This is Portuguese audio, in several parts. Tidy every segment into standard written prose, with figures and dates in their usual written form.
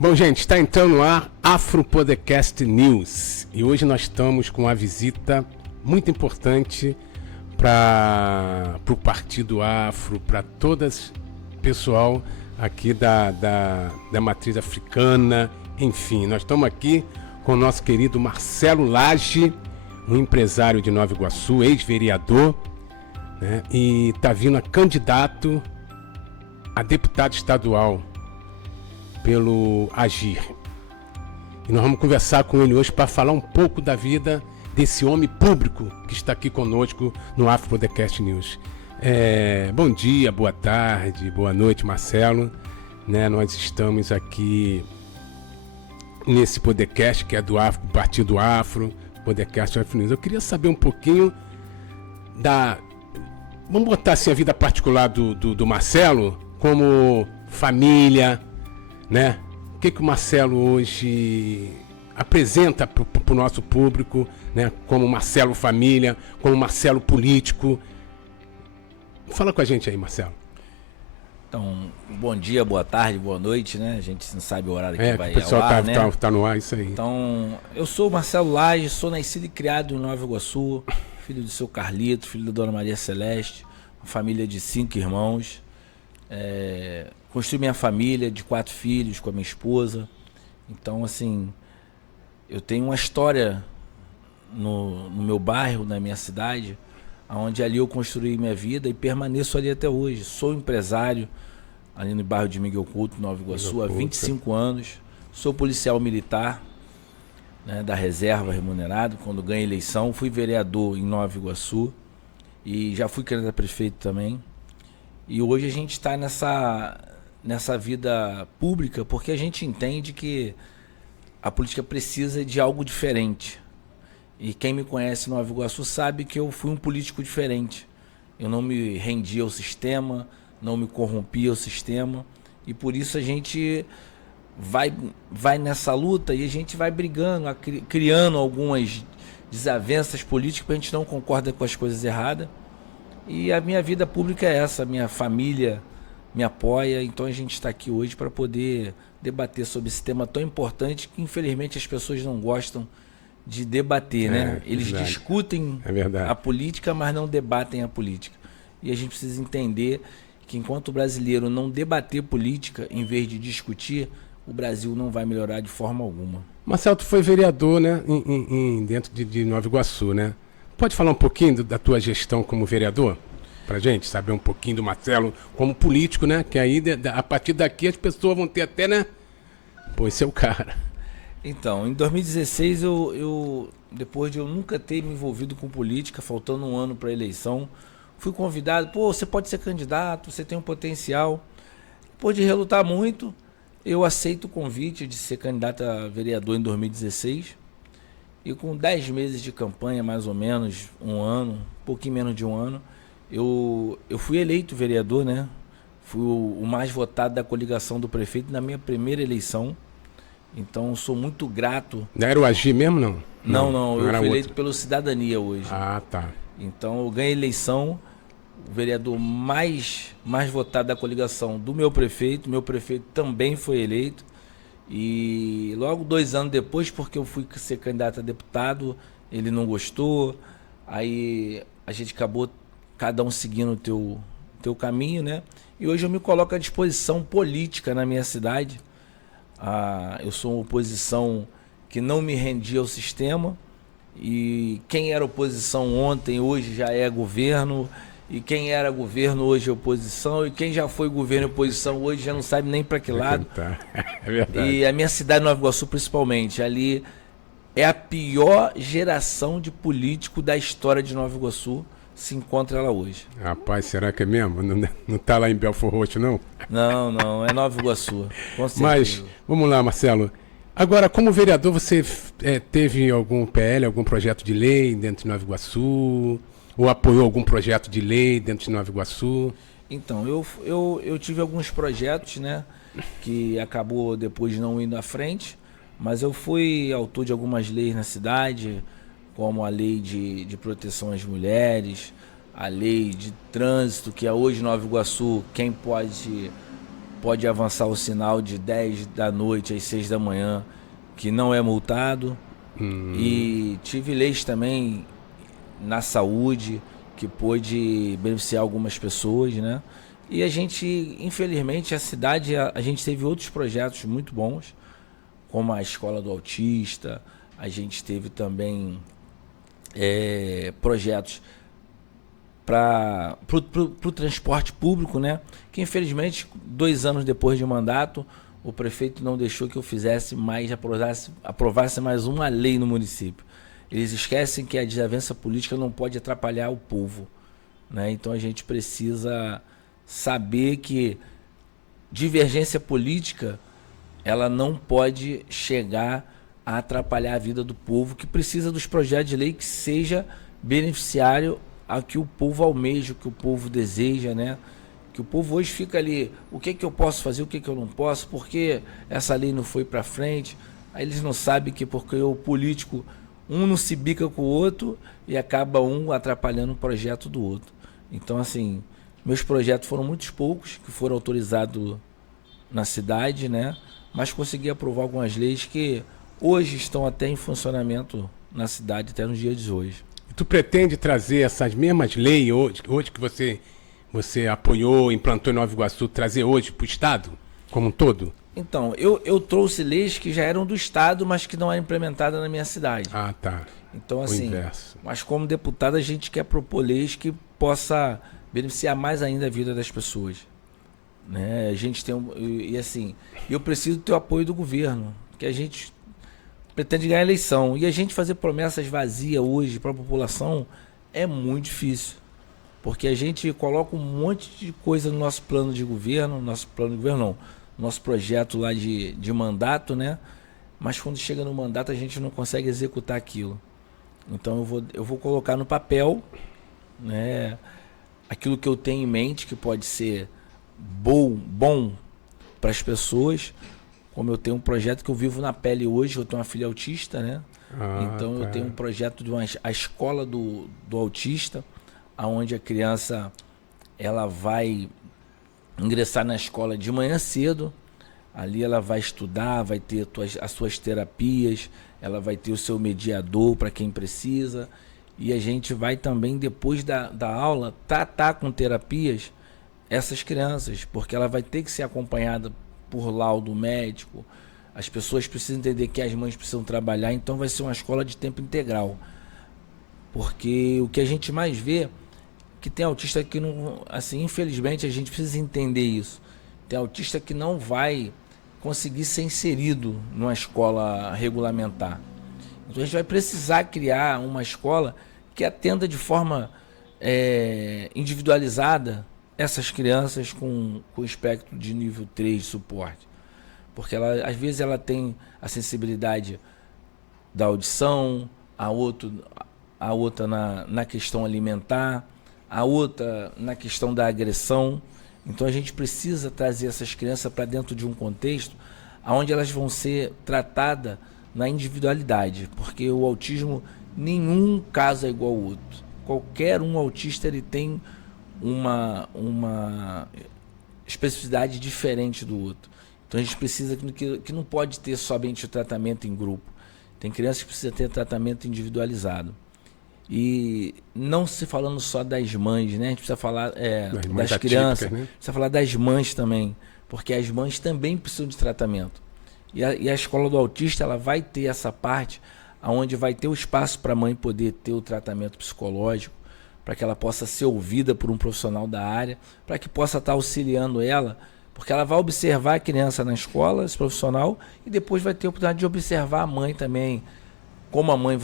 Bom, gente, está entrando no ar Afro Podcast News e hoje nós estamos com uma visita muito importante para o Partido Afro, para todas pessoal aqui da matriz africana, enfim, nós estamos aqui com o nosso querido Marcelo Lage, um empresário de Nova Iguaçu, ex-vereador, né, e está vindo a candidato a deputado estadual pelo Agir. E nós vamos conversar com ele hoje para falar um pouco da vida desse homem público que está aqui conosco no Afro Podcast News. Bom dia, boa tarde, boa noite, Marcelo. Né, nós estamos aqui nesse podcast que é do Afro, Partido Afro, Podcast Afro News. Eu queria saber um pouquinho vamos botar assim a vida particular do Marcelo, como família, né? O que o Marcelo hoje apresenta para o nosso público, né? Como Marcelo família, como Marcelo político. Fala com a gente aí, Marcelo. Então, bom dia, boa tarde, boa noite, né? A gente não sabe o horário que vai o pessoal ao ar, né? tá no ar, isso aí. Então, eu sou o Marcelo Lage, sou nascido e criado em Nova Iguaçu, filho do seu Carlito, filho da Dona Maria Celeste, uma família de 5 irmãos. Construí minha família de 4 filhos com a minha esposa. Então, assim, eu tenho uma história no meu bairro, na minha cidade, onde ali eu construí minha vida e permaneço ali até hoje. Sou empresário ali no bairro de Miguel Couto, Nova Iguaçu, há 25 anos. Sou policial militar, né, da reserva remunerado. Quando ganhei eleição, fui vereador em Nova Iguaçu e já fui candidato a prefeito também. E hoje a gente está nessa vida pública porque a gente entende que a política precisa de algo diferente. E quem me conhece no Nova Iguaçu sabe que eu fui um político diferente. Eu não me rendia ao sistema, não me corrompia ao sistema. E por isso a gente vai nessa luta e a gente vai brigando, criando algumas desavenças políticas, porque a gente não concorda com as coisas erradas. E a minha vida pública é essa, a minha família me apoia, então a gente está aqui hoje para poder debater sobre esse tema tão importante que infelizmente as pessoas não gostam de debater, né? Eles discutem a política, mas não debatem a política. E a gente precisa entender que enquanto o brasileiro não debater política, em vez de discutir, o Brasil não vai melhorar de forma alguma. Marcelo, tu foi vereador, né, dentro de Nova Iguaçu, né? Pode falar um pouquinho da tua gestão como vereador? Pra gente saber um pouquinho do Marcelo como político, né? Que aí, a partir daqui, as pessoas vão ter até, né? Pô, esse é o cara. Então, em 2016, depois de eu nunca ter me envolvido com política, faltando um ano para a eleição, fui convidado, você pode ser candidato, você tem um potencial. Depois de relutar muito, eu aceito o convite de ser candidato a vereador em 2016. E com 10 meses de campanha, mais ou menos, um ano, um pouquinho menos de um ano, eu fui eleito vereador, né? Fui o mais votado da coligação do prefeito na minha primeira eleição. Então, sou muito grato. Não era o Agir mesmo, não? Não, eu fui eleito pelo Cidadania hoje. Ah, tá. Então, eu ganhei eleição, o vereador mais votado da coligação do meu prefeito também foi eleito. E logo 2 anos depois, porque eu fui ser candidato a deputado, ele não gostou. Aí a gente acabou cada um seguindo o teu caminho, né? E hoje eu me coloco à disposição política na minha cidade. Eu sou uma oposição que não me rendia ao sistema. E quem era oposição ontem, hoje já é governo. E quem era governo, hoje é oposição. E quem já foi governo e oposição, hoje já não sabe nem para que lado. É verdade. E a minha cidade, Nova Iguaçu, principalmente, ali é a pior geração de político da história de Nova Iguaçu. Se encontra ela hoje. Rapaz, será que é mesmo? Não tá lá em Belfort Roxo, não? Não, é Nova Iguaçu, com certeza. Mas, vamos lá, Marcelo. Agora, como vereador, você teve algum PL, algum projeto de lei dentro de Nova Iguaçu? Ou apoiou algum projeto de lei dentro de Nova Iguaçu? Então, eu tive alguns projetos, né, que acabou depois não indo à frente, mas eu fui autor de algumas leis na cidade, como a lei de proteção às mulheres, a lei de trânsito, que é hoje em Nova Iguaçu, quem pode pode avançar o sinal de 10 da noite às 6 da manhã, que não é multado. E tive leis também na saúde, que pôde beneficiar algumas pessoas, né? E a gente, infelizmente, a cidade, a gente teve outros projetos muito bons, como a Escola do Autista, a gente teve também projetos para o transporte público, né? Que infelizmente, 2 anos depois de mandato, o prefeito não deixou que eu fizesse mais, aprovasse mais uma lei no município. Eles esquecem que a desavença política não pode atrapalhar o povo, né? Então a gente precisa saber que divergência política ela não pode chegar a atrapalhar a vida do povo, que precisa dos projetos de lei que seja beneficiário a que o povo almeja, o que o povo deseja, né? Que o povo hoje fica ali, o que eu posso fazer, o que eu não posso, porque essa lei não foi para frente. Aí eles não sabem que porque o político, um não se bica com o outro e acaba um atrapalhando o projeto do outro. Então, assim, meus projetos foram muitos poucos que foram autorizados na cidade, né? Mas consegui aprovar algumas leis que hoje estão até em funcionamento na cidade, até nos dias de hoje. E tu pretende trazer essas mesmas leis hoje que você apoiou, implantou em Nova Iguaçu, trazer hoje para o Estado como um todo? Então, eu trouxe leis que já eram do Estado, mas que não eram implementadas na minha cidade. Ah, tá. Então, assim, inverso. mas como deputado a gente quer propor leis que possa beneficiar mais ainda a vida das pessoas. Né? A gente tem e assim, eu preciso ter o apoio do governo, que a gente pretende ganhar a eleição. E a gente fazer promessas vazias hoje para a população é muito difícil. Porque a gente coloca um monte de coisa no nosso plano de governo, nosso projeto lá de mandato, né? Mas quando chega no mandato a gente não consegue executar aquilo. Então eu vou colocar no papel, né, aquilo que eu tenho em mente, que pode ser bom para as pessoas. Como eu tenho um projeto que eu vivo na pele hoje, eu tenho uma filha autista, né? Então eu tenho um projeto de a escola do autista, onde a criança ela vai ingressar na escola de manhã cedo. Ali ela vai estudar, vai ter as suas terapias, ela vai ter o seu mediador para quem precisa. E a gente vai também, depois da aula, tratar com terapias essas crianças, porque ela vai ter que ser acompanhada por laudo médico. As pessoas precisam entender que as mães precisam trabalhar, então vai ser uma escola de tempo integral. Porque o que a gente mais vê, que tem autista que não, assim, infelizmente a gente precisa entender isso. Tem autista que não vai conseguir ser inserido numa escola regulamentar. Então a gente vai precisar criar uma escola que atenda de forma individualizada essas crianças com espectro de nível 3 de suporte. Porque ela, às vezes ela tem a sensibilidade da audição, a outra na questão alimentar, a outra na questão da agressão. Então a gente precisa trazer essas crianças para dentro de um contexto onde elas vão ser tratadas na individualidade, porque o autismo, nenhum caso é igual ao outro. Qualquer um autista ele tem uma especificidade diferente do outro. Então a gente precisa que não pode ter somente o tratamento em grupo. Tem crianças que precisam ter tratamento individualizado. E não se falando só das mães, né? A gente precisa falar das crianças, típicas, né? Precisa falar das mães também, porque as mães também precisam de tratamento. E a escola do autista ela vai ter essa parte onde vai ter o espaço para a mãe poder ter o tratamento psicológico, para que ela possa ser ouvida por um profissional da área, para que possa estar auxiliando ela, porque ela vai observar a criança na escola, esse profissional, e depois vai ter a oportunidade de observar a mãe também, como a mãe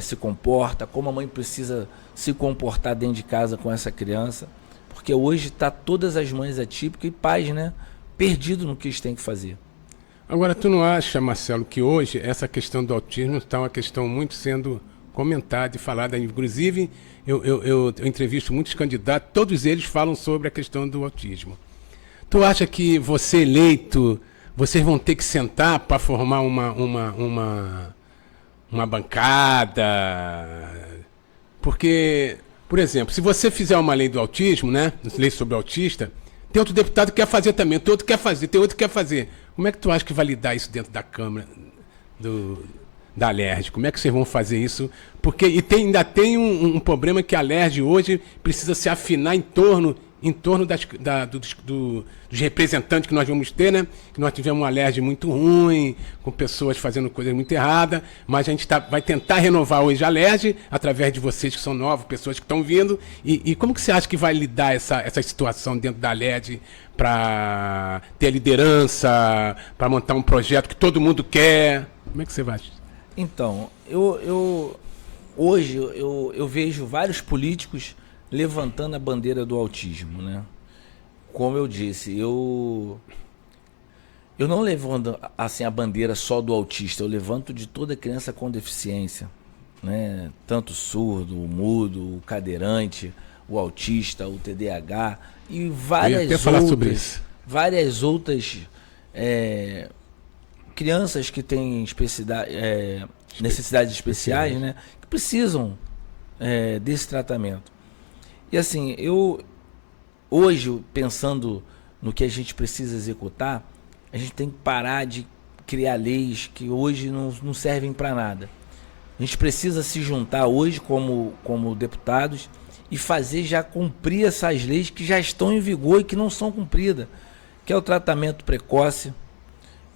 se comporta, como a mãe precisa se comportar dentro de casa com essa criança, porque hoje está todas as mães atípicas e pais, né, perdidos no que eles têm que fazer. Agora, tu não acha, Marcelo, que hoje essa questão do autismo está uma questão muito sendo comentada e falada? Inclusive, eu entrevisto muitos candidatos, todos eles falam sobre a questão do autismo. Tu acha que você eleito, vocês vão ter que sentar para formar uma bancada? Porque, por exemplo, se você fizer uma lei do autismo, né, lei sobre o autista, tem outro deputado que quer fazer também, tem outro que quer fazer, tem outro que quer fazer. Como é que tu acha que vai lidar isso dentro da Câmara da Alerj? Como é que vocês vão fazer isso? Porque ainda tem um problema que a Alerj hoje precisa se afinar em torno dos representantes que nós vamos ter, né? Que nós tivemos uma Alerj muito ruim, com pessoas fazendo coisas muito erradas, mas a gente vai tentar renovar hoje a Alerj, através de vocês que são novos, pessoas que estão vindo. E como que você acha que vai lidar essa situação dentro da Alerj para ter liderança, para montar um projeto que todo mundo quer? Como é que você vai? Então, hoje eu vejo vários políticos levantando a bandeira do autismo, né? Como eu disse, eu não levanto assim a bandeira só do autista, eu levanto de toda criança com deficiência, né? Tanto o surdo, o mudo, o cadeirante, o autista, o TDAH e várias outras crianças que têm necessidades especiais, né? Que precisam desse tratamento. E assim, hoje, pensando no que a gente precisa executar, a gente tem que parar de criar leis que hoje não servem para nada. A gente precisa se juntar hoje como deputados e fazer já cumprir essas leis que já estão em vigor e que não são cumpridas, que é o tratamento precoce,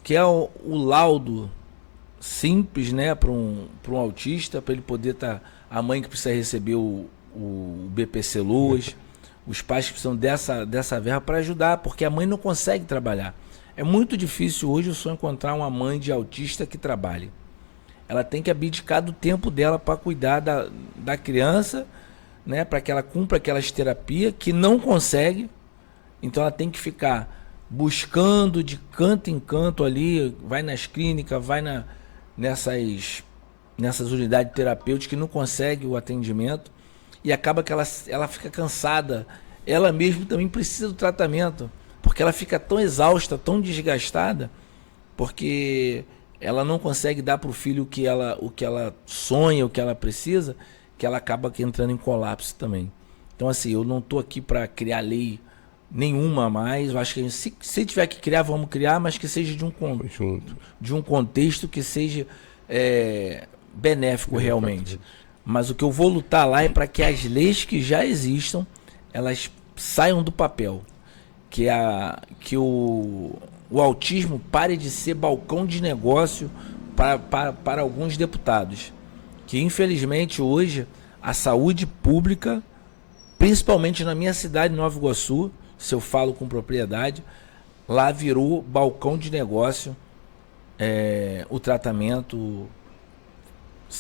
que é o laudo simples, né, para um autista, para ele poder a mãe que precisa receber o BPC Luas, os pais que precisam dessa verba para ajudar, porque a mãe não consegue trabalhar. É muito difícil hoje só encontrar uma mãe de autista que trabalhe. Ela tem que abdicar do tempo dela para cuidar da criança, né, para que ela cumpra aquelas terapias que não consegue. Então ela tem que ficar buscando de canto em canto ali, vai nas clínicas, vai nessas unidades terapêuticas que não consegue o atendimento. E acaba que ela fica cansada. Ela mesma também precisa do tratamento, porque ela fica tão exausta, tão desgastada, porque ela não consegue dar para o filho o que ela sonha, o que ela precisa, que ela acaba entrando em colapso também. Então, assim, eu não estou aqui para criar lei nenhuma mais. Eu acho que se tiver que criar, vamos criar, mas que seja de um contexto que seja benéfico realmente. Mas o que eu vou lutar lá é para que as leis que já existam, elas saiam do papel. Que o autismo pare de ser balcão de negócio para alguns deputados. Que infelizmente hoje a saúde pública, principalmente na minha cidade, Nova Iguaçu, se eu falo com propriedade, lá virou balcão de negócio o tratamento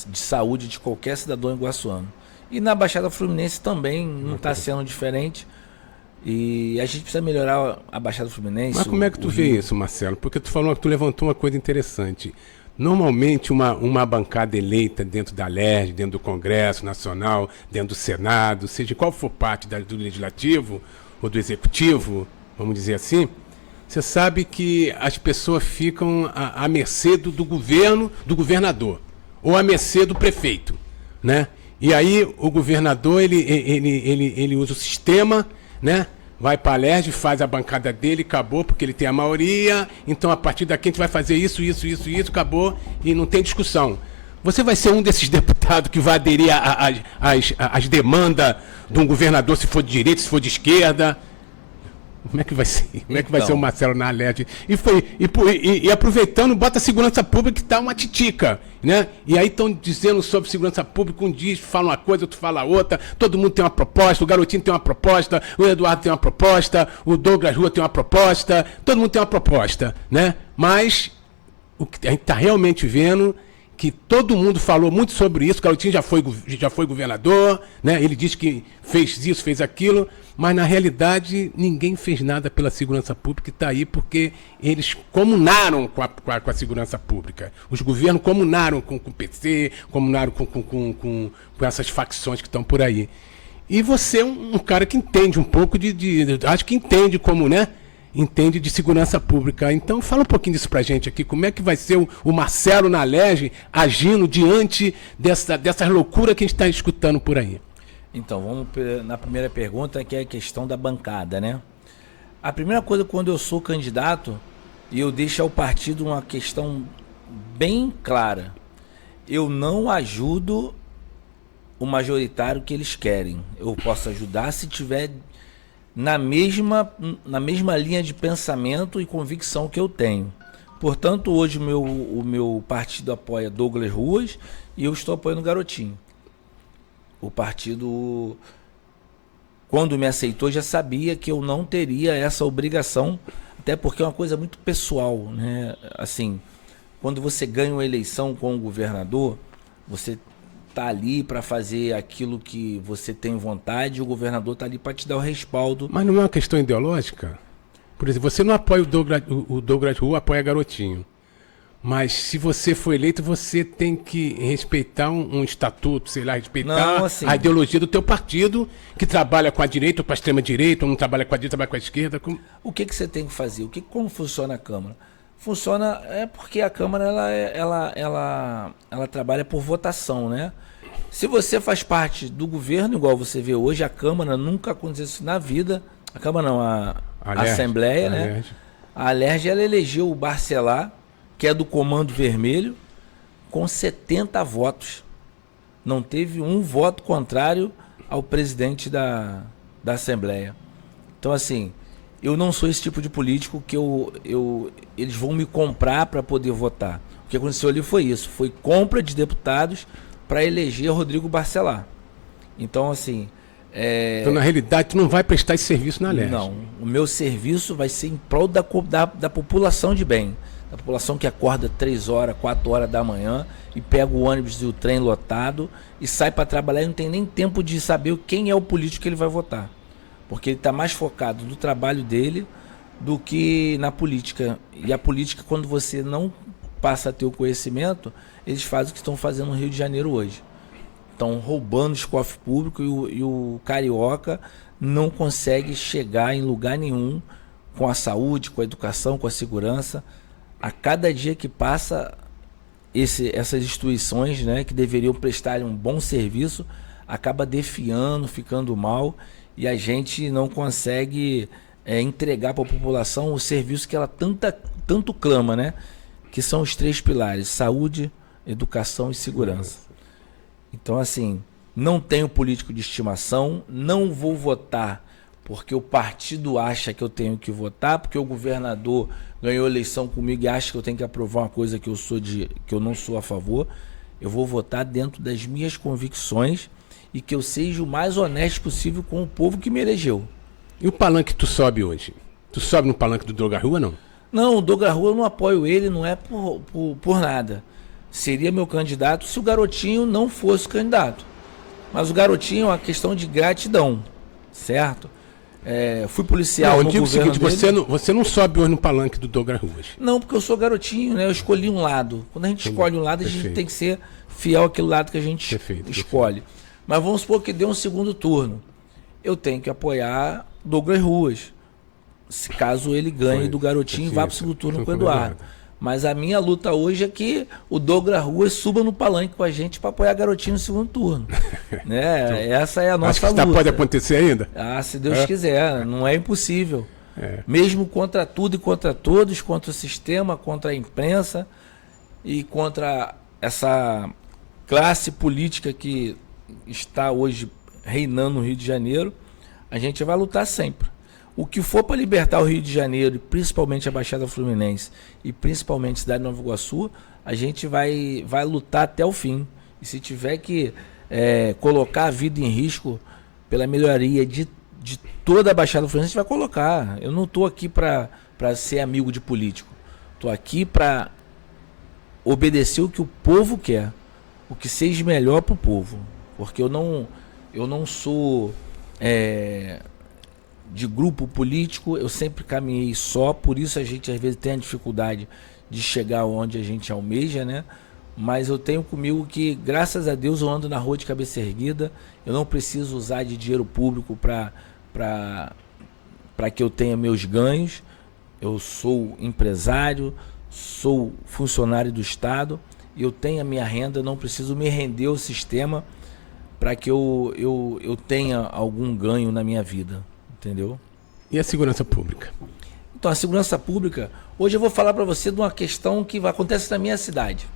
de saúde de qualquer cidadão iguaçuano. E na Baixada Fluminense também não está sendo diferente. E a gente precisa melhorar a Baixada Fluminense. Mas como é que tu vê isso, Marcelo? Porque tu levantou uma coisa interessante. Normalmente uma bancada eleita dentro da Alerj, dentro do Congresso Nacional, dentro do Senado, seja qual for parte do Legislativo ou do Executivo, vamos dizer assim, você sabe que as pessoas ficam à mercê do governo, do governador, ou à mercê do prefeito, né? E aí o governador, ele usa o sistema, né? Vai para a Alerj, faz a bancada dele, acabou, porque ele tem a maioria, então a partir daqui a gente vai fazer isso, acabou, e não tem discussão. Você vai ser um desses deputados que vai aderir às demandas de um governador, se for de direita, se for de esquerda? Como é que vai ser? Como é que vai ser o Marcelo na Alerj? E aproveitando, bota a segurança pública que tá uma titica, né? E aí estão dizendo sobre segurança pública, um dia fala uma coisa, outro fala outra, todo mundo tem uma proposta, o Garotinho tem uma proposta, o Eduardo tem uma proposta, o Douglas Rua tem uma proposta, todo mundo tem uma proposta, né? Mas o que a gente está realmente vendo que todo mundo falou muito sobre isso, o Garotinho já foi governador, né? Ele disse que fez isso, fez aquilo, mas na realidade ninguém fez nada pela segurança pública que está aí porque eles comunaram com a segurança pública. Os governos comunaram com o PC, comunaram com essas facções que estão por aí. E você é um cara que entende um pouco acho que entende como, né? Entende de segurança pública. Então fala um pouquinho disso pra gente aqui, como é que vai ser o Marcelo na Alerj agindo diante dessas loucuras que a gente está escutando por aí. Então, vamos na primeira pergunta, que é a questão da bancada, né? A primeira coisa, quando eu sou candidato, e eu deixo ao partido uma questão bem clara. Eu não ajudo o majoritário que eles querem. Eu posso ajudar se tiver na mesma linha de pensamento e convicção que eu tenho. Portanto, hoje o meu partido apoia Douglas Ruas e eu estou apoiando o Garotinho. O partido, quando me aceitou, já sabia que eu não teria essa obrigação, até porque é uma coisa muito pessoal, né? Assim, quando você ganha uma eleição com o governador, você tá ali para fazer aquilo que você tem vontade e o governador tá ali para te dar o respaldo. Mas não é uma questão ideológica? Por exemplo, você não apoia o Douglas Rua, apoia Garotinho. Mas se você for eleito, você tem que respeitar um estatuto, sei lá, respeitar Não, assim, a ideologia do teu partido, que trabalha com a direita ou com a extrema-direita, ou não trabalha com a direita, trabalha com a esquerda. o que você tem que fazer? Como funciona a Câmara? Funciona porque a Câmara ela trabalha por votação, né? Se você faz parte do governo, igual você vê hoje, a Câmara nunca aconteceu isso na vida. A Câmara não, a Assembleia, né? A Alerj, ela elegeu o Barcelar, que é do Comando Vermelho, com 70 votos. Não teve um voto contrário ao presidente da Assembleia. Então, assim, eu não sou esse tipo de político que eles vão me comprar para poder votar. O que aconteceu ali foi isso, foi compra de deputados para eleger Rodrigo Barcelar. Então, assim... Então, na realidade, tu não vai prestar esse serviço na Alerj. Não, o meu serviço vai ser em prol da população de bem. Da população que acorda 3 horas, 4 horas da manhã e pega o ônibus e o trem lotado e sai para trabalhar e não tem nem tempo de saber quem é o político que ele vai votar. Porque ele está mais focado no trabalho dele do que na política. E a política, quando você não passa a ter o conhecimento, eles fazem o que estão fazendo no Rio de Janeiro hoje. Estão roubando os cofres públicos e o carioca não consegue chegar em lugar nenhum com a saúde, com a educação, com a segurança. A cada dia que passa, essas instituições, né, que deveriam prestar um bom serviço, acaba defiando, ficando mal, e a gente não consegue entregar para a população o serviço que ela tanto clama, né? Que são os 3 pilares: saúde, educação e segurança. Então, assim, não tenho político de estimação, não vou votar porque o partido acha que eu tenho que votar, porque o governador ganhou a eleição comigo e acha que eu tenho que aprovar uma coisa que eu não sou a favor. Eu vou votar dentro das minhas convicções e que eu seja o mais honesto possível com o povo que me elegeu. E o palanque que tu sobe hoje? Tu sobe no palanque do Douglas Rua, não? Não, o Douglas Rua eu não apoio ele, não é por nada. Seria meu candidato se o Garotinho não fosse o candidato. Mas o Garotinho é uma questão de gratidão, certo? Fui policial não, eu no digo o seguinte, dele. você não sobe hoje no palanque do Douglas Ruas. Não, porque eu sou Garotinho, né? Eu escolhi um lado. Quando a gente escolhe um lado, a gente tem que ser fiel àquele lado que a gente escolhe. Mas vamos supor que deu um segundo turno. Eu tenho que apoiar Douglas Ruas. Se caso ele ganhe do Garotinho e vá para o segundo turno com o Eduardo. Mas a minha luta hoje é que o Douglas Ruas suba no palanque com a gente para apoiar Garotinho no segundo turno. Né? Então, essa é a nossa luta. Pode acontecer ainda? Se Deus quiser, não é impossível. Mesmo contra tudo e contra todos, contra o sistema, contra a imprensa e contra essa classe política que está hoje reinando no Rio de Janeiro, a gente vai lutar sempre. O que for para libertar o Rio de Janeiro, e principalmente a Baixada Fluminense, e principalmente a cidade de Nova Iguaçu, a gente vai lutar até o fim. E se tiver que colocar a vida em risco pela melhoria de toda a Baixada Fluminense, a gente vai colocar. Eu não estou aqui para ser amigo de político. Estou aqui para obedecer o que o povo quer. O que seja melhor para o povo. Porque eu não sou... de grupo político, eu sempre caminhei só, por isso a gente às vezes tem a dificuldade de chegar onde a gente almeja, né? Mas eu tenho comigo que, graças a Deus, eu ando na rua de cabeça erguida, eu não preciso usar de dinheiro público para que eu tenha meus ganhos. Eu sou empresário, sou funcionário do Estado, eu tenho a minha renda, não preciso me render ao sistema para que eu tenha algum ganho na minha vida. Entendeu? E a segurança pública? Então, a segurança pública, hoje eu vou falar para você de uma questão que acontece na minha cidade.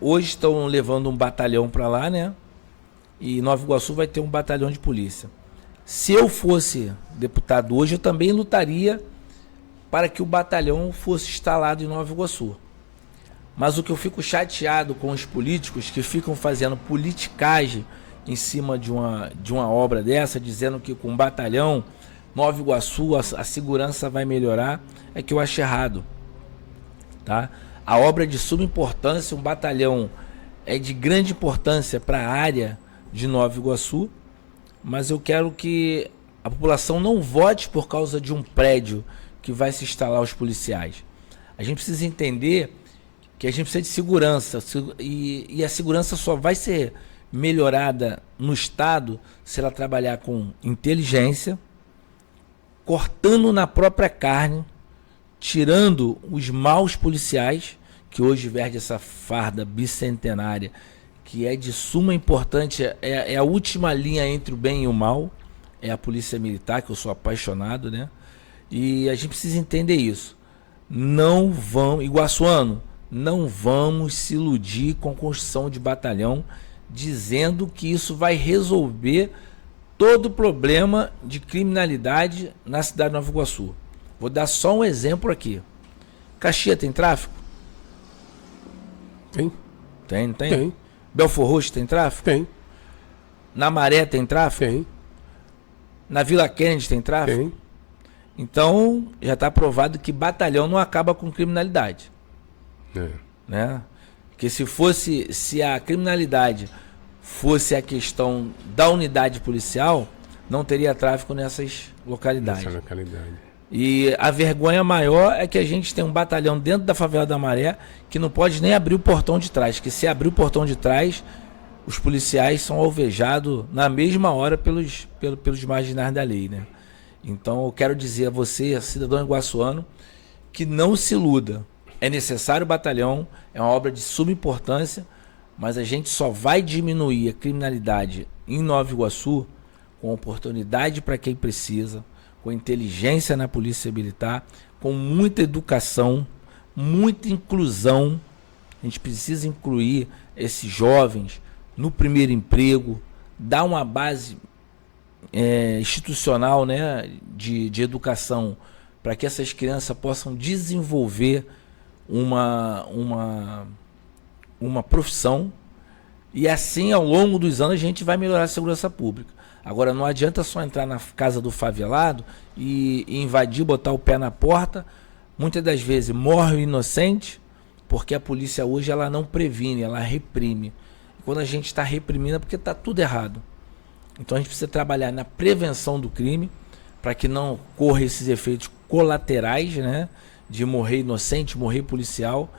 Hoje estão levando um batalhão para lá, né? E Nova Iguaçu vai ter um batalhão de polícia. Se eu fosse deputado hoje, eu também lutaria para que o batalhão fosse instalado em Nova Iguaçu. Mas o que eu fico chateado com os políticos que ficam fazendo politicagem em cima de uma obra dessa, dizendo que com um batalhão, Nova Iguaçu, a segurança vai melhorar, é que eu acho errado. Tá? A obra é de suma importância, um batalhão é de grande importância para a área de Nova Iguaçu, mas eu quero que a população não vote por causa de um prédio que vai se instalar os policiais. A gente precisa entender que a gente precisa de segurança, e a segurança só vai ser melhorada no Estado se ela trabalhar com inteligência, cortando na própria carne, tirando os maus policiais, que hoje verde essa farda bicentenária, que é de suma importância, é a última linha entre o bem e o mal, é a polícia militar, que eu sou apaixonado, né? E a gente precisa entender isso. Não vamos, iguaçuano, não vamos se iludir com construção de batalhão, dizendo que isso vai resolver todo o problema de criminalidade na cidade de Nova Iguaçu. Vou dar só um exemplo aqui. Caxias tem tráfico? Tem. Tem. Tem. Belfor Roxo tem tráfico? Tem. Na Maré tem tráfico? Tem. Na Vila Kennedy tem tráfico? Tem. Então, já está provado que batalhão não acaba com criminalidade. Né? Porque se a criminalidade fosse a questão da unidade policial, não teria tráfico nessas localidades. E a vergonha maior é que a gente tem um batalhão dentro da favela da Maré que não pode nem abrir o portão de trás, que se abrir o portão de trás, os policiais são alvejados na mesma hora pelos marginais da lei, né? Então eu quero dizer a você, cidadão iguaçuano, que não se iluda. É necessário o batalhão, é uma obra de suma importância, mas a gente só vai diminuir a criminalidade em Nova Iguaçu com oportunidade para quem precisa, com inteligência na polícia militar, com muita educação, muita inclusão. A gente precisa incluir esses jovens no primeiro emprego, dar uma base institucional, né, de educação, para que essas crianças possam desenvolver uma profissão, e assim ao longo dos anos a gente vai melhorar a segurança pública. Agora não adianta só entrar na casa do favelado e invadir, botar o pé na porta. Muitas das vezes morre o inocente, porque a polícia hoje ela não previne, ela reprime. E quando a gente está reprimindo é porque está tudo errado. Então a gente precisa trabalhar na prevenção do crime, para que não ocorra esses efeitos colaterais, né, de morrer inocente, morrer policial.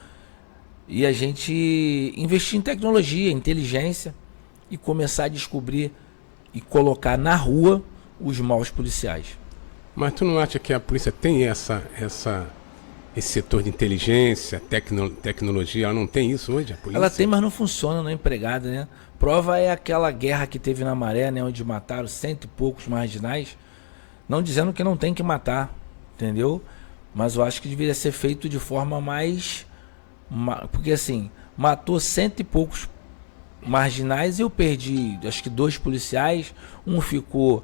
E a gente investir em tecnologia, inteligência, e começar a descobrir e colocar na rua os maus policiais. Mas tu não acha que a polícia tem esse setor de inteligência, tecnologia? Ela não tem isso hoje, a polícia? Ela tem, mas não funciona, não é empregada, né? Prova é aquela guerra que teve na Maré, né, onde mataram 100 e poucos marginais. Não dizendo que não tem que matar, entendeu? Mas eu acho que deveria ser feito de forma mais... Porque assim, matou 100 e poucos marginais e eu perdi, acho que 2 policiais, um ficou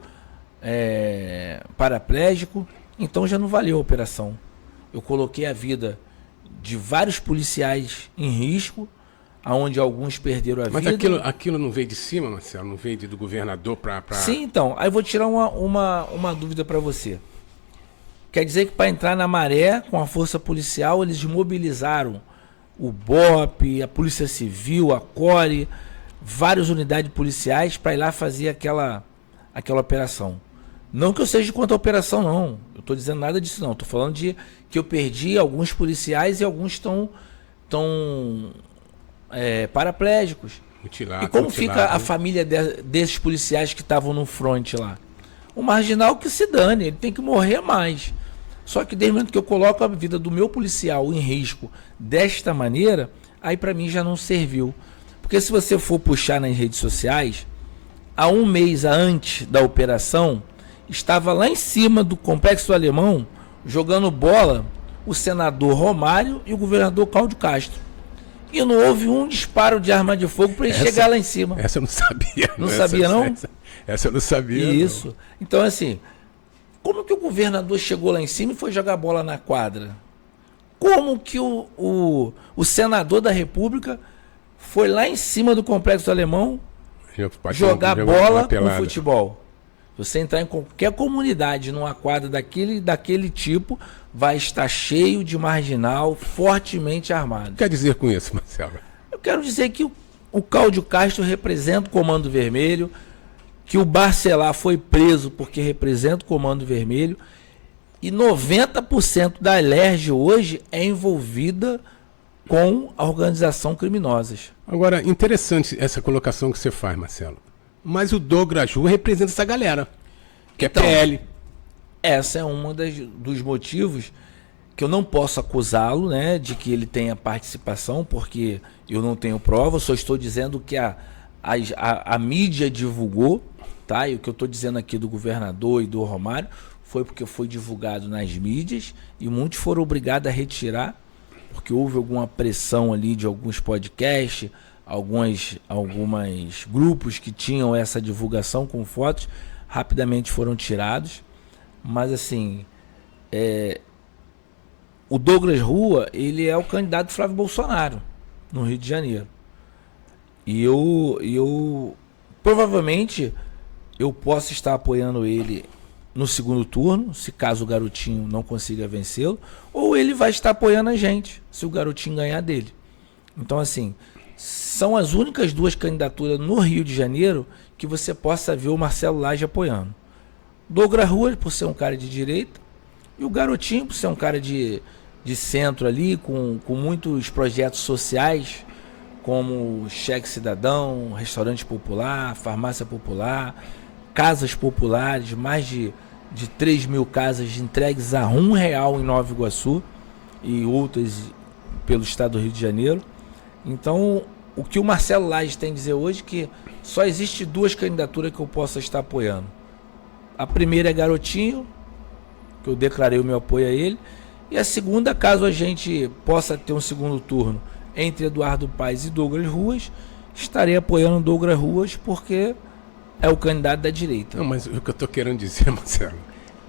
paraplégico, então já não valeu a operação. Eu coloquei a vida de vários policiais em risco, aonde alguns perderam a vida. Mas aquilo não veio de cima, Marcelo? Não veio do governador para... Sim, então. Aí eu vou tirar uma dúvida para você. Quer dizer que para entrar na Maré, com a força policial, eles mobilizaram o BOP, a Polícia Civil, a CORE, várias unidades policiais para ir lá fazer aquela operação. Não que eu seja contra a operação, não. Eu estou dizendo nada disso, não. Estou falando de que eu perdi alguns policiais e alguns estão paraplégicos. E como fica a família desses policiais que estavam no front lá? O marginal que se dane, ele tem que morrer mais. Só que desde o momento que eu coloco a vida do meu policial em risco desta maneira, aí para mim já não serviu. Porque se você for puxar nas redes sociais, há um mês antes da operação, estava lá em cima do Complexo do Alemão, jogando bola, o senador Romário e o governador Cláudio Castro. E não houve um disparo de arma de fogo para ele chegar lá em cima. Essa eu não sabia. Não sabia, não? Essa eu não sabia. Isso. Não. Então, assim, como que o governador chegou lá em cima e foi jogar bola na quadra? Como que o senador da República foi lá em cima do Complexo do Alemão jogar bola com futebol? Você entrar em qualquer comunidade numa quadra daquele tipo, vai estar cheio de marginal fortemente armado. Quer dizer com isso, Marcelo? Eu quero dizer que o Cláudio Castro representa o Comando Vermelho, que o Barcelar foi preso porque representa o Comando Vermelho, e 90% da Alerj hoje é envolvida com a organização criminosas. Agora, interessante essa colocação que você faz, Marcelo. Mas o Douglas Rua representa essa galera, que então, é PL. Essa é uma dos motivos que eu não posso acusá-lo, né, de que ele tenha participação, porque eu não tenho prova, só estou dizendo que a mídia divulgou, tá? E o que eu estou dizendo aqui do governador e do Romário foi porque foi divulgado nas mídias e muitos foram obrigados a retirar, porque houve alguma pressão ali de alguns podcasts, alguns grupos que tinham essa divulgação com fotos, rapidamente foram tirados. Mas assim, o Douglas Rua, ele é o candidato do Flávio Bolsonaro no Rio de Janeiro. E eu provavelmente eu posso estar apoiando ele no segundo turno, se caso o Garotinho não consiga vencê-lo, ou ele vai estar apoiando a gente, se o Garotinho ganhar dele. Então assim, são as únicas duas candidaturas no Rio de Janeiro que você possa ver o Marcelo Lage apoiando. Douglas Rua, por ser um cara de direita, e o Garotinho, por ser um cara de centro ali, com muitos projetos sociais, como Cheque Cidadão, Restaurante Popular, Farmácia Popular, Casas Populares, mais de 3 mil casas entregues a R$1 em Nova Iguaçu e outras pelo estado do Rio de Janeiro. Então, o que o Marcelo Lage tem a dizer hoje é que só existe duas candidaturas que eu possa estar apoiando. A primeira é Garotinho, que eu declarei o meu apoio a ele. E a segunda, caso a gente possa ter um segundo turno entre Eduardo Paes e Douglas Ruas, estarei apoiando Douglas Ruas porque é o candidato da direita. Não, mas o que eu estou querendo dizer, Marcelo,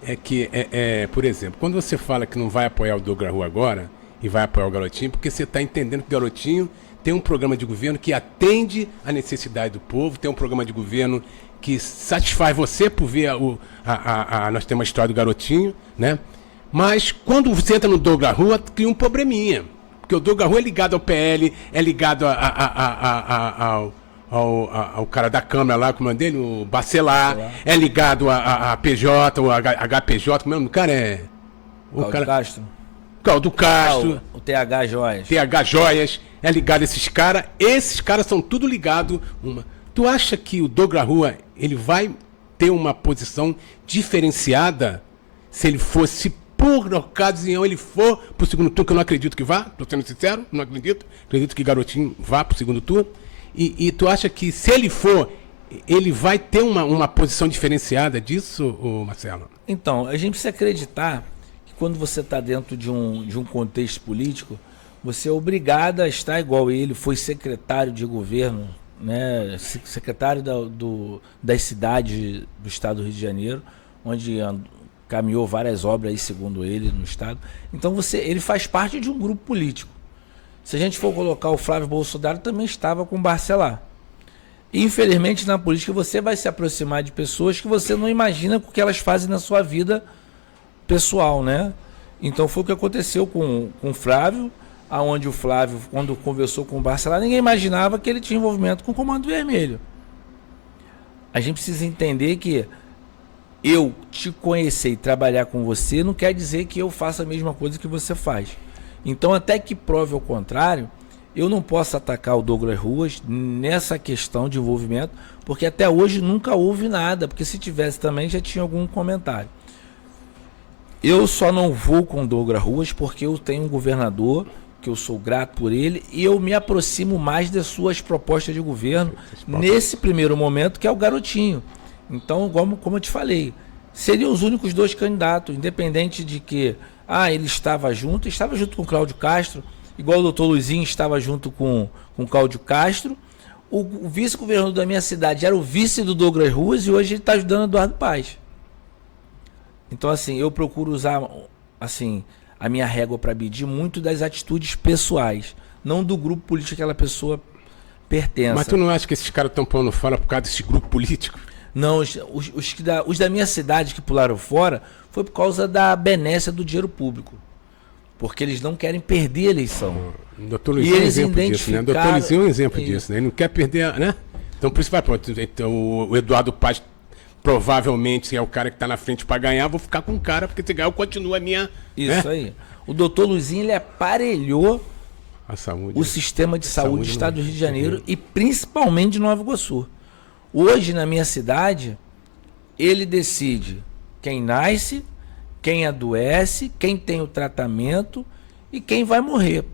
é que, por exemplo, quando você fala que não vai apoiar o Douglas Rua agora e vai apoiar o Garotinho, porque você está entendendo que o Garotinho tem um programa de governo que atende à necessidade do povo, tem um programa de governo que satisfaz você por ver nós temos a história do Garotinho, né? Mas quando você entra no Douglas Rua, cria um probleminha. Porque o Douglas Rua é ligado ao PL, é ligado ao cara da Câmara lá, como é dele, o Bacelar, é ligado a PJ, o HPJ, como é o nome do cara? É o Cláudio Castro. Cláudio Castro. O TH Joias. TH Joias, é ligado a esses caras são tudo ligados. Tu acha que o Douglas Rua, ele vai ter uma posição diferenciada se ele fosse, por ocasião, ele for pro segundo turno, que eu não acredito que vá, tô sendo sincero, não acredito. Acredito que Garotinho vá pro segundo turno. E tu acha que se ele for, ele vai ter uma posição diferenciada disso, Marcelo? Então, a gente precisa acreditar que quando você está dentro de um contexto político, você é obrigado a estar igual ele, foi secretário de governo, né, secretário das cidades do estado do Rio de Janeiro, onde caminhou várias obras aí, segundo ele, no estado. Então ele faz parte de um grupo político. Se a gente for colocar o Flávio Bolsonaro, também estava com o Barcelar. Infelizmente, na política, você vai se aproximar de pessoas que você não imagina o que elas fazem na sua vida pessoal, né? Então foi o que aconteceu com o Flávio, aonde o Flávio, quando conversou com o Barcelar, ninguém imaginava que ele tinha envolvimento com o Comando Vermelho. A gente precisa entender que eu te conhecer e trabalhar com você não quer dizer que eu faça a mesma coisa que você faz. Então, até que prove ao contrário, eu não posso atacar o Douglas Ruas nessa questão de envolvimento, porque até hoje nunca houve nada, porque se tivesse também já tinha algum comentário. Eu só não vou com o Douglas Ruas porque eu tenho um governador, que eu sou grato por ele, e eu me aproximo mais das suas propostas de governo nesse primeiro momento, que é o Garotinho. Então, como eu te falei, seriam os únicos 2 candidatos, independente de que ele estava junto com o Cláudio Castro, igual o doutor Luizinho estava junto com o Cláudio Castro. O vice-governador da minha cidade era o vice do Douglas Ruas e hoje ele está ajudando o Eduardo Paz. Então, assim, eu procuro usar assim, a minha régua para medir muito das atitudes pessoais, não do grupo político que aquela pessoa pertence. Mas tu não acha que esses caras estão pulando fora por causa desse grupo político? Não, os da minha cidade que pularam fora foi por causa da benécia do dinheiro público. Porque eles não querem perder a eleição. O doutor Luizinho é um exemplo disso, né? O doutor Luizinho é um exemplo disso, né? Ele não quer perder, né? Então por isso vai, então, o Eduardo Paz provavelmente, se é o cara que está na frente para ganhar, vou ficar com o cara, porque se ganhar eu continuo a minha... Isso, né? Aí. O doutor Luizinho, ele aparelhou a saúde, o sistema de saúde do estado do Rio de Janeiro e principalmente de Nova Iguaçu. Hoje, na minha cidade, ele decide quem nasce, quem adoece, quem tem o tratamento e quem vai morrer.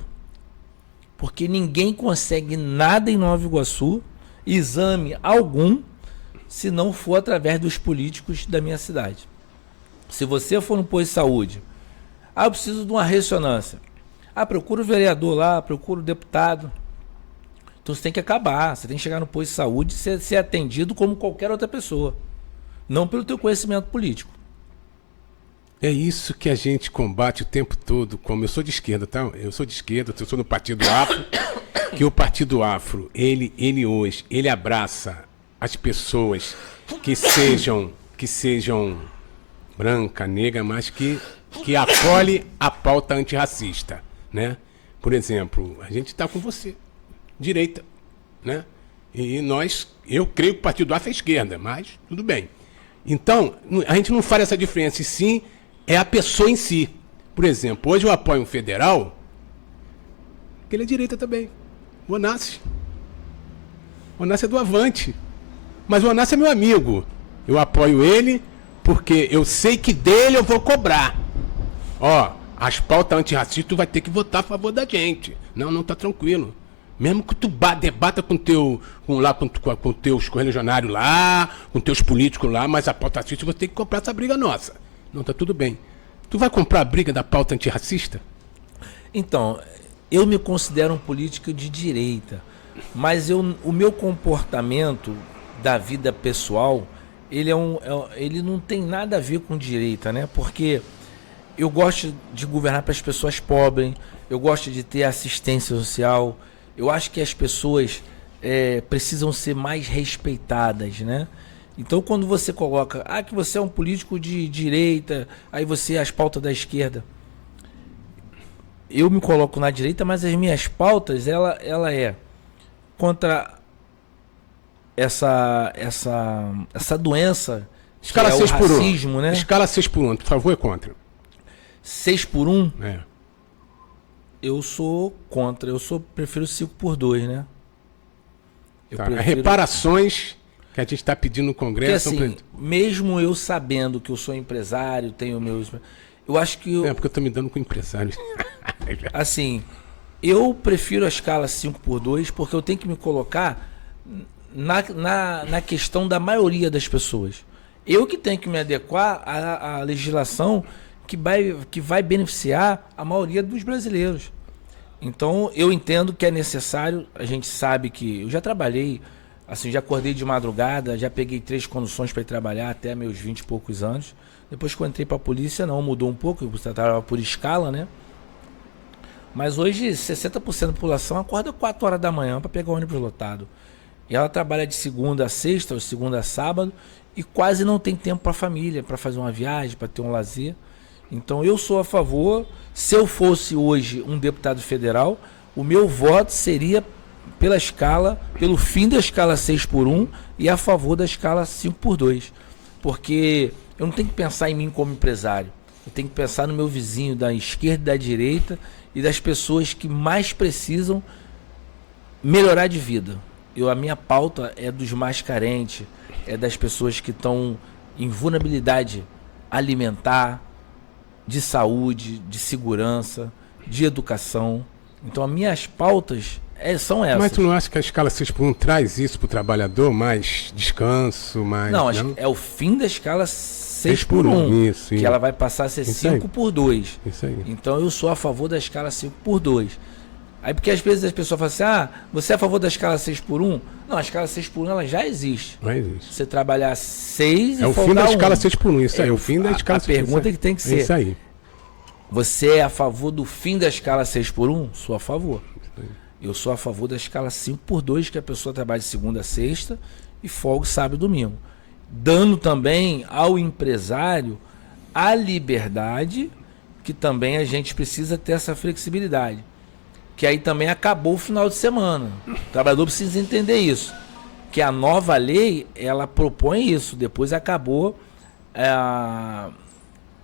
Porque ninguém consegue nada em Nova Iguaçu, exame algum, se não for através dos políticos da minha cidade. Se você for no posto de saúde, eu preciso de uma ressonância. Procura o vereador lá, procura o deputado. Então você tem que acabar, você tem que chegar no posto de saúde e ser atendido como qualquer outra pessoa. Não pelo teu conhecimento político. É isso que a gente combate o tempo todo. Como eu sou de esquerda, tá? Eu sou de esquerda, eu sou no Partido Afro, que o Partido Afro, ele hoje, ele abraça as pessoas que sejam branca, negra, mas que acolhe a pauta antirracista, né? Por exemplo, a gente está com você, direita, né? E eu creio que o Partido Afro é esquerda, mas tudo bem. Então, a gente não faz essa diferença, e sim é a pessoa em si. Por exemplo, hoje eu apoio um federal, que ele é direita também, o Onassis. O Onassis é do Avante, mas o Onassis é meu amigo. Eu apoio ele porque eu sei que dele eu vou cobrar. As pautas antirracistas tu vai ter que votar a favor da gente. Não, tá tranquilo. Mesmo que tu debata com teus correligionários lá, com teus políticos lá, mas a pauta racista você tem que comprar essa briga nossa. Não, tá tudo bem. Tu vai comprar a briga da pauta antirracista? Então, eu me considero um político de direita, mas o meu comportamento da vida pessoal, ele não tem nada a ver com direita, né? Porque eu gosto de governar para as pessoas pobres, eu gosto de ter assistência social, eu acho que as pessoas precisam ser mais respeitadas, né? Então, quando você coloca, que você é um político de direita, aí você as pautas da esquerda, eu me coloco na direita, mas as minhas pautas, ela é contra essa doença, escala que é 6 o por 1, racismo, né? Escala 6 por 1, por favor, é contra. 6 por 1? É. Eu sou contra, prefiro 5 por 2, né? Reparações que a gente está pedindo no Congresso. Porque, assim, mesmo eu sabendo que eu sou empresário, tenho meus... Eu acho que... porque eu estou me dando com empresário. Assim, eu prefiro a escala 5 por 2 porque eu tenho que me colocar na questão da maioria das pessoas. Eu que tenho que me adequar à legislação que vai beneficiar a maioria dos brasileiros. Então, eu entendo que é necessário, a gente sabe que... Eu já trabalhei, assim, já acordei de madrugada, já peguei 3 conduções para ir trabalhar até meus 20 e poucos anos. Depois que eu entrei para a polícia, não, mudou um pouco, eu trabalhava por escala, né? Mas hoje, 60% da população acorda 4 horas da manhã para pegar o ônibus lotado. E ela trabalha de segunda a sexta, ou segunda a sábado, e quase não tem tempo para a família, para fazer uma viagem, para ter um lazer. Então, eu sou a favor. Se eu fosse hoje um deputado federal, o meu voto seria pelo fim da escala 6 por 1 e a favor da escala 5 por 2. Porque eu não tenho que pensar em mim como empresário. Eu tenho que pensar no meu vizinho da esquerda e da direita e das pessoas que mais precisam melhorar de vida. A minha pauta é dos mais carentes, é das pessoas que estão em vulnerabilidade alimentar, de saúde, de segurança, de educação. Então, as minhas pautas são essas. Mas tu não acha que a escala 6 por 1 traz isso para o trabalhador? Mais descanso, mais... Não, é o fim da escala 6 6 por 1. Isso, que ela vai passar a ser 5 por 2. Isso aí. Então eu sou a favor da escala 5 por 2. Aí porque às vezes as pessoas falam assim, você é a favor da escala 6 por 1? Não, a escala 6 por 1 ela já existe. Não existe. Você trabalhar 6 e é o fim da 1. escala 6 por 1, isso aí. É o fim da escala 6 por 1. A pergunta que tem que ser. Isso aí. Você é a favor do fim da escala 6 por 1? Sou a favor. Eu sou a favor da escala 5 por 2, que a pessoa trabalha de segunda a sexta e folga sábado e domingo. Dando também ao empresário a liberdade, que também a gente precisa ter essa flexibilidade. Que aí também acabou o final de semana. O trabalhador precisa entender isso. Que a nova lei, ela propõe isso. Depois acabou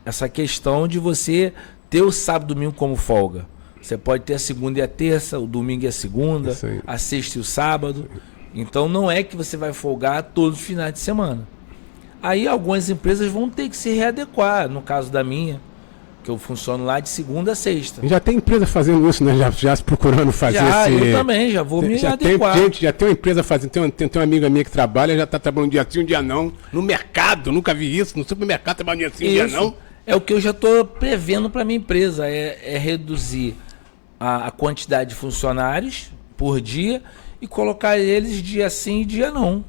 essa questão de você ter o sábado e domingo como folga. Você pode ter a segunda e a terça, o domingo e a segunda, a sexta e o sábado. Então não é que você vai folgar todos os finais de semana. Aí algumas empresas vão ter que se readequar. No caso da minha, que eu funciono lá de segunda a sexta. Já tem empresa fazendo isso, né? Já procurando fazer esse... Eu também, já vou me adequar. Já tem uma empresa fazendo, tem uma amiga minha que trabalha, já está trabalhando um dia sim, um dia não. No mercado, nunca vi isso, no supermercado trabalhando um dia sim, um dia não. É o que eu já estou prevendo para minha empresa, é reduzir a quantidade de funcionários por dia e colocar eles dia sim e dia não.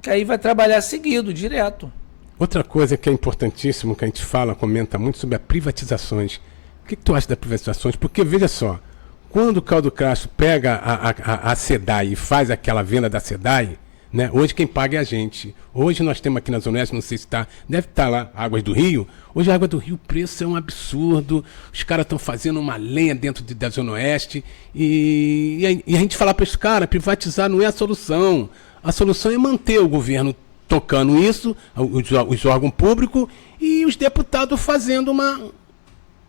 Que aí vai trabalhar seguido, direto. Outra coisa que é importantíssimo, que a gente fala, comenta muito sobre as privatizações. O que tu acha das privatizações? Porque, veja só, quando o Caldo Crasso pega a SEDAI e faz aquela venda da SEDAI, né? Hoje quem paga é a gente. Hoje nós temos aqui na Zona Oeste, não sei se está, deve estar lá, Águas do Rio. Hoje a Água do Rio, o preço é um absurdo. Os caras estão fazendo uma lenha dentro da Zona Oeste. E a gente fala para os caras, privatizar não é a solução. A solução é manter o governo tocando isso, os órgãos públicos e os deputados fazendo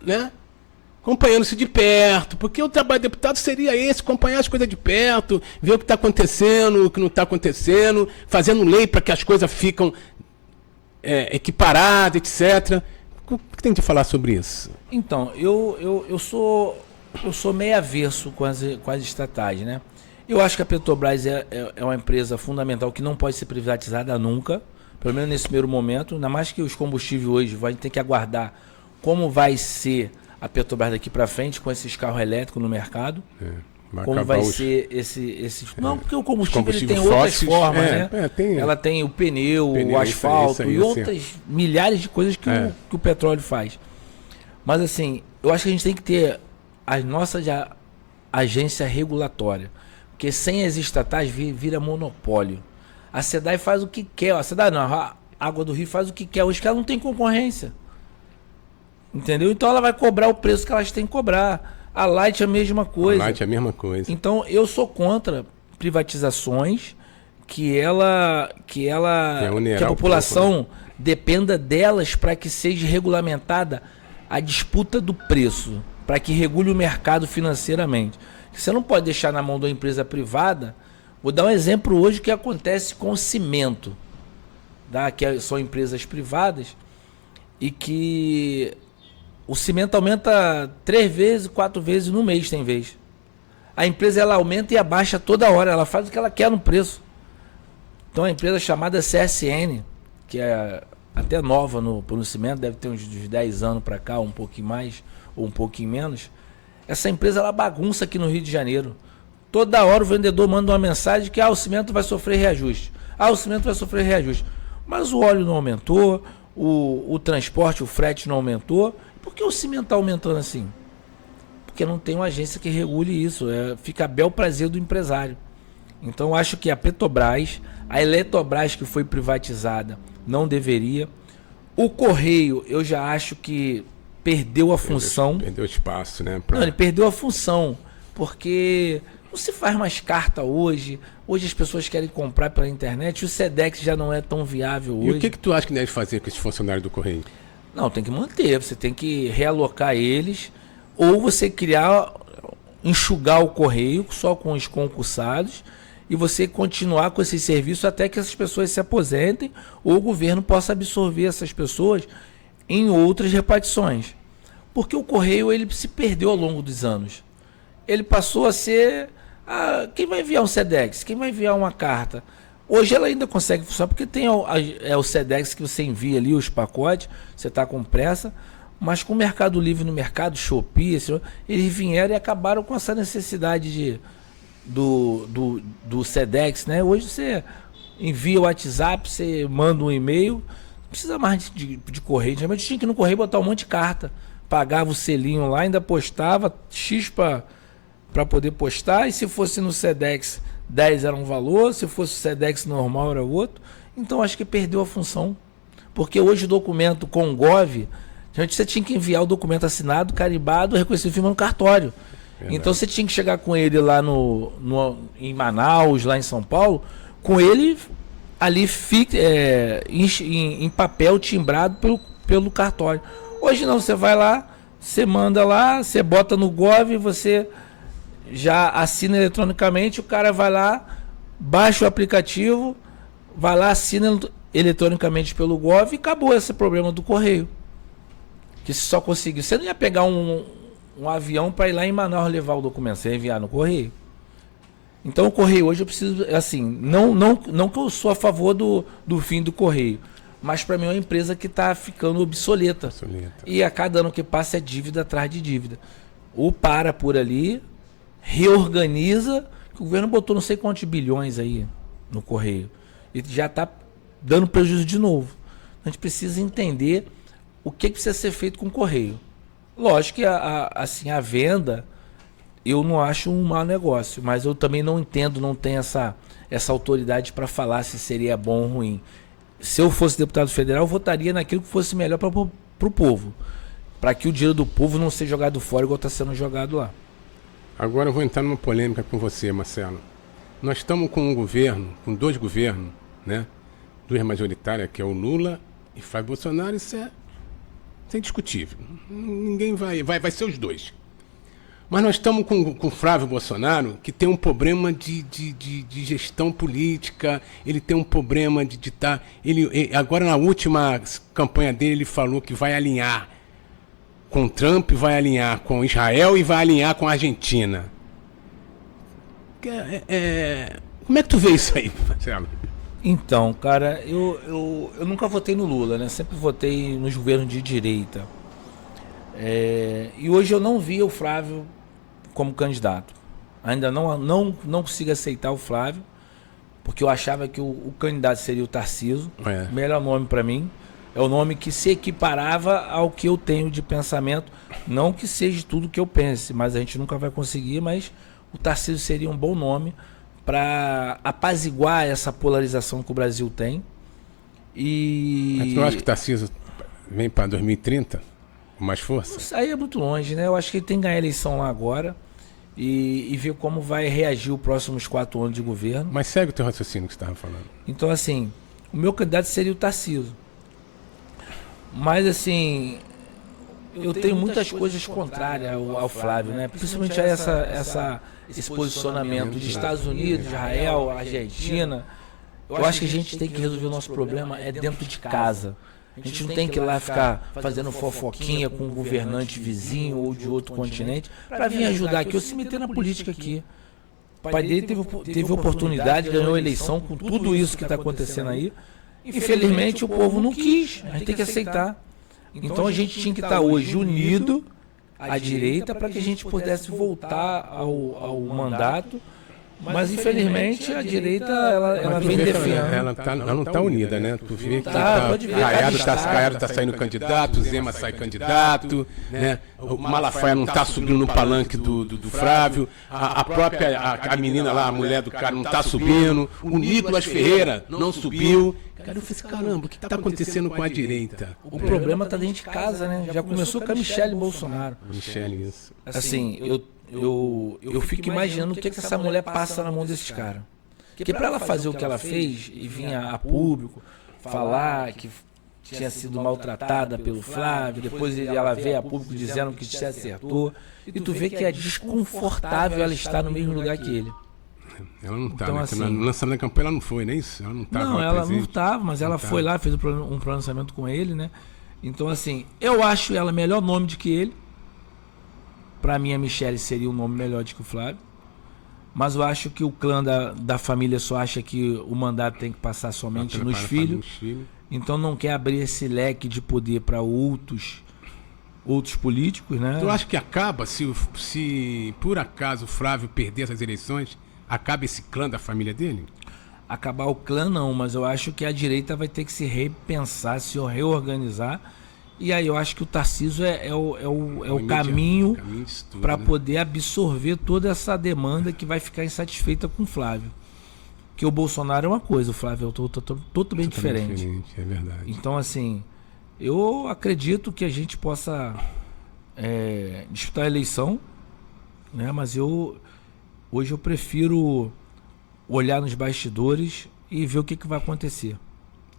né? Acompanhando-se de perto, porque o trabalho do deputado seria esse, acompanhar as coisas de perto, ver o que está acontecendo, o que não está acontecendo, fazendo lei para que as coisas ficam equiparadas, etc. O que tem de falar sobre isso? Então, eu sou meio avesso com as estatais, né? Eu acho que a Petrobras é uma empresa fundamental que não pode ser privatizada nunca, pelo menos nesse primeiro momento, ainda mais que os combustíveis hoje vai ter que aguardar como vai ser a Petrobras daqui para frente com esses carros elétricos no mercado. Como vai ser esse... Não, porque o combustível ele tem outras formas, né? Ela tem o pneu, o asfalto e outras milhares de coisas que o petróleo faz. Mas assim, eu acho que a gente tem que ter a nossa agência regulatória. Porque sem as estatais vira monopólio. A SEDAI faz o que quer. A SEDAI não, a Água do Rio faz o que quer. Hoje que ela não tem concorrência. Entendeu? Então ela vai cobrar o preço que elas têm que cobrar. A Light é a mesma coisa. A Light é a mesma coisa. Então eu sou contra privatizações que a população dependa delas para que seja regulamentada a disputa do preço, para que regule o mercado financeiramente. Você não pode deixar na mão de uma empresa privada. Vou dar um exemplo hoje que acontece com o cimento, tá? Que são empresas privadas e que o cimento aumenta 3 vezes, 4 vezes no mês tem vez. A empresa ela aumenta e abaixa toda hora, ela faz o que ela quer no preço. Então a empresa chamada CSN, que é até nova no cimento, deve ter uns 10 anos para cá, um pouquinho mais ou um pouquinho menos. Essa empresa ela bagunça aqui no Rio de Janeiro. Toda hora o vendedor manda uma mensagem que o cimento vai sofrer reajuste. O cimento vai sofrer reajuste. Mas o óleo não aumentou, o transporte, o frete não aumentou. Por que o cimento está aumentando assim? Porque não tem uma agência que regule isso. Fica a bel prazer do empresário. Então eu acho que a Petrobras, a Eletrobras que foi privatizada, não deveria. O Correio, eu já acho que perdeu a função. Perdeu espaço, né? Não, ele perdeu a função, porque não se faz mais carta hoje. Hoje as pessoas querem comprar pela internet. O Sedex já não é tão viável hoje. E o que tu acha que deve fazer com esses funcionários do Correio? Não, tem que manter. Você tem que realocar eles. Ou você enxugar o Correio só com os concursados. E você continuar com esse serviço até que essas pessoas se aposentem. Ou o governo possa absorver essas pessoas em outras repartições. Porque o Correio ele se perdeu ao longo dos anos. Ele passou a ser... quem vai enviar um Sedex? Quem vai enviar uma carta? Hoje ela ainda consegue funcionar, porque tem o Sedex que você envia ali os pacotes, você está com pressa, mas com o Mercado Livre no mercado, Shopee, eles vieram e acabaram com essa necessidade do Sedex, né? Hoje você envia o WhatsApp, você manda um e-mail, não precisa mais de correio. Antigamente tinha que ir no correio botar um monte de carta, pagava o selinho lá, ainda postava X para poder postar, e se fosse no Sedex 10 era um valor, se fosse o Sedex normal era outro. Então acho que perdeu a função, porque hoje o documento com o Gov, você tinha que enviar o documento assinado, carimbado, reconhecido firma no cartório. Verdade. Então você tinha que chegar com ele lá em Manaus, lá em São Paulo, com ele ali em papel timbrado pelo cartório. Hoje não, você vai lá, você manda lá, você bota no Gov, você já assina eletronicamente, o cara vai lá, baixa o aplicativo, vai lá, assina eletronicamente pelo Gov e acabou esse problema do correio. Que você só conseguiu. Você não ia pegar um avião para ir lá em Manaus levar o documento, você ia enviar no correio. Então o correio hoje eu preciso, assim, não que eu sou a favor do fim do correio, mas para mim é uma empresa que está ficando obsoleta. E a cada ano que passa é dívida atrás de dívida. Ou para por ali, reorganiza, que o governo botou não sei quantos bilhões aí no correio. E já está dando prejuízo de novo. A gente precisa entender o que precisa ser feito com o correio. Lógico que a venda eu não acho um mau negócio, mas eu também não entendo, não tenho essa autoridade para falar se seria bom ou ruim. Se eu fosse deputado federal, eu votaria naquilo que fosse melhor para o povo, para que o dinheiro do povo não seja jogado fora igual está sendo jogado lá. Agora eu vou entrar numa polêmica com você, Marcelo. Nós estamos com um governo, com dois governos, né? Duas majoritárias, que é o Lula e Flávio Bolsonaro, isso é indiscutível. Ninguém vai ser os dois. Mas nós estamos com o Flávio Bolsonaro, que tem um problema de gestão política, ele tem um problema de estar... Agora, na última campanha dele, ele falou que vai alinhar com Trump, vai alinhar com Israel e vai alinhar com a Argentina. Como é que tu vê isso aí, Marcelo? Então, cara, eu nunca votei no Lula, né? Sempre votei nos governos de direita. E hoje eu não vi o Flávio como candidato. Ainda não consigo aceitar o Flávio, porque eu achava que o candidato seria o Tarcísio. O melhor nome para mim. É o nome que se equiparava ao que eu tenho de pensamento. Não que seja tudo que eu pense, mas a gente nunca vai conseguir. Mas o Tarcísio seria um bom nome para apaziguar essa polarização que o Brasil tem. Mas tu acha que o Tarcísio vem para 2030 com mais força? Isso aí é muito longe, né? Eu acho que ele tem que ganhar a eleição lá agora e ver como vai reagir os próximos 4 anos de governo. Mas segue o teu raciocínio que você estava falando. Então, assim, o meu candidato seria o Tarcísio. Mas, assim, eu tenho muitas coisas contrárias ao Flávio, né? Principalmente a esse posicionamento de Estados Unidos, Israel, Argentina. Eu acho que a gente tem que resolver o nosso problema dentro de casa. A gente não tem que ir lá ficar fazendo fofoquinha com um governante vizinho ou de outro continente para vir ajudar aqui ou se meter na política aqui. O pai dele teve oportunidade, ganhou a eleição com tudo isso que está acontecendo aí. Infelizmente o povo não quis, a gente tem que aceitar. Então a gente tinha que estar hoje unido à direita para que a gente pudesse voltar ao mandato. Mas infelizmente a direita ela vem defiando. Ela não está unida, né? Tu vê que Caiado está saindo candidato, Zema sai candidato, né? O Malafaia não está subindo no palanque do Flávio, a própria a menina lá, a mulher do cara, não está subindo, o Nicolas Ferreira não subiu. Cara, eu falei assim, caramba, o que está acontecendo com a direita? O problema está dentro de casa, né? Já começou com a Michelle Bolsonaro. Michelle, isso. Assim, eu fico imaginando o que essa mulher passa na mão desses caras. Porque para ela fazer o que ela fez e vir a público falar que tinha sido maltratada pelo Flávio, depois ela veio a público dizendo que se acertou, e tu vê que é desconfortável ela estar no mesmo lugar que ele. Ela não está, então, né? assim, no lançamento da campanha ela não foi, não é isso? Ela não estava. Não, ela não estava, mas ela foi lá, fez um pronunciamento com ele, né? Então, assim, eu acho ela melhor nome do que ele. Para mim, a Michelle seria um nome melhor do que o Flávio. Mas eu acho que o clã da família só acha que o mandato tem que passar somente nos filhos. Então não quer abrir esse leque de poder para outros políticos, né? Tu acha que acaba, se por acaso o Flávio perder essas eleições, acaba esse clã da família dele? Acabar o clã não, mas eu acho que a direita vai ter que se repensar, se reorganizar. E aí eu acho que o Tarcísio é o caminho para poder absorver toda essa demanda que vai ficar insatisfeita com o Flávio. Que o Bolsonaro é uma coisa, o Flávio é totalmente diferente. É verdade. Então, assim, eu acredito que a gente possa disputar a eleição, né? Mas hoje eu prefiro olhar nos bastidores e ver o que vai acontecer.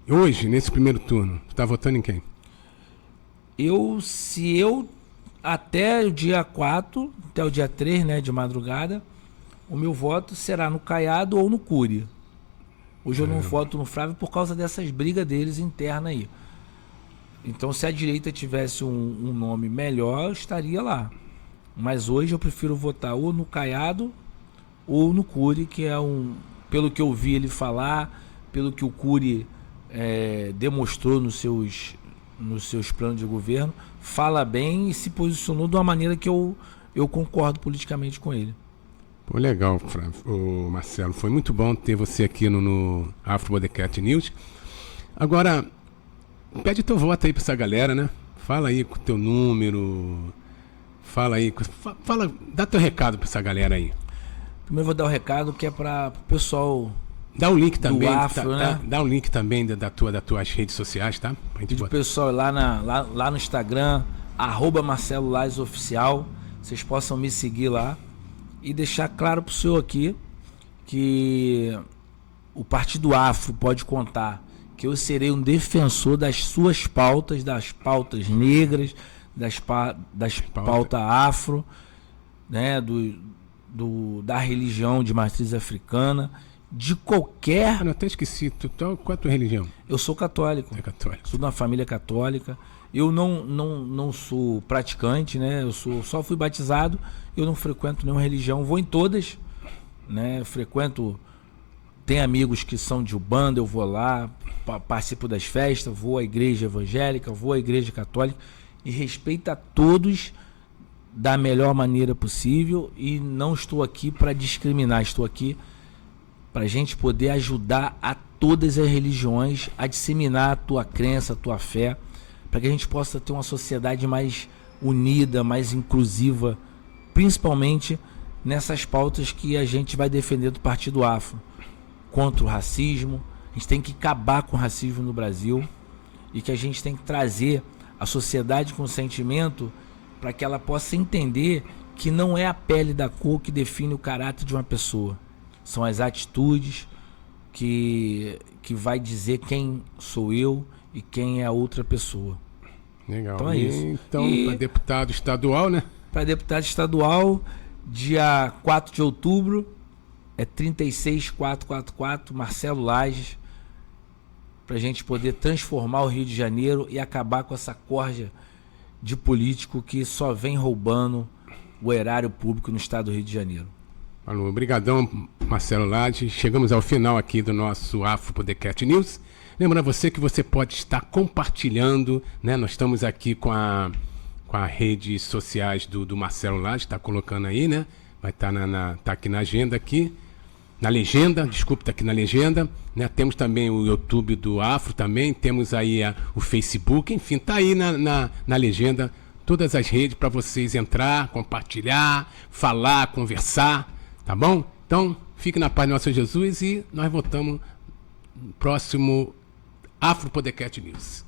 Hoje, nesse primeiro turno, tu tá votando em quem? Se eu até o dia 4, até o dia 3, né, de madrugada, o meu voto será no Caiado ou no Cury. Hoje eu não voto no Flávio por causa dessas brigas deles internas aí. Então, se a direita tivesse um nome melhor, eu estaria lá. Mas hoje eu prefiro votar ou no Caiado ou no Cury, que é pelo que eu vi ele falar, pelo que o Cury demonstrou nos seus planos de governo, fala bem e se posicionou de uma maneira que eu concordo politicamente com ele. Pô, legal, Marcelo. Foi muito bom ter você aqui no Afro Podcast News. Agora, pede teu voto aí pra essa galera, né? Fala aí com o teu número. Fala aí. Dá teu recado pra essa galera aí. Primeiro eu vou dar o recado que é para o pessoal. Dá o link também. Afro, né? Dá o link também das tuas redes sociais, tá? Pedi pro pessoal lá no Instagram, @Marcelo Lais Oficial. Vocês possam me seguir lá. E deixar claro pro senhor aqui que o Partido Afro pode contar que eu serei um defensor das suas pautas, das pautas negras, das pautas afro, né, da religião de matriz africana, de qualquer... Eu até esqueci, qual é a tua religião? Eu sou católico. É católico. Sou de uma família católica. Eu não sou praticante, né? Só fui batizado. Eu não frequento nenhuma religião. Vou em todas, né? Frequento... Tem amigos que são de Umbanda, eu vou lá, participo das festas, vou à igreja evangélica, vou à igreja católica e respeito a todos da melhor maneira possível e não estou aqui para discriminar, estou aqui para a gente poder ajudar a todas as religiões a disseminar a tua crença, a tua fé, para que a gente possa ter uma sociedade mais unida, mais inclusiva, principalmente nessas pautas que a gente vai defender do Partido Afro, contra o racismo. A gente tem que acabar com o racismo no Brasil e que a gente tem que trazer a sociedade com sentimento para que ela possa entender que não é a pele da cor que define o caráter de uma pessoa. São as atitudes que vai dizer quem sou eu e quem é a outra pessoa. Legal. Então é isso. Então, para deputado estadual, né? Para deputado estadual, dia 4 de outubro, é 36444, Marcelo Lages, para a gente poder transformar o Rio de Janeiro e acabar com essa corja de político que só vem roubando o erário público no estado do Rio de Janeiro. Falou, obrigadão, Marcelo Lages. Chegamos ao final aqui do nosso Afro Podcast News. Lembrando a você que você pode estar compartilhando, né? Nós estamos aqui com as redes sociais do Marcelo Lages, está colocando aí, né? Vai estar tá aqui na agenda aqui. Na legenda, desculpe, está aqui na legenda, né? Temos também o YouTube do Afro também, temos aí o Facebook, enfim, está aí na legenda todas as redes para vocês entrar, compartilhar, falar, conversar, tá bom? Então, fique na paz do nosso Jesus e nós voltamos no próximo Afro Podcast News.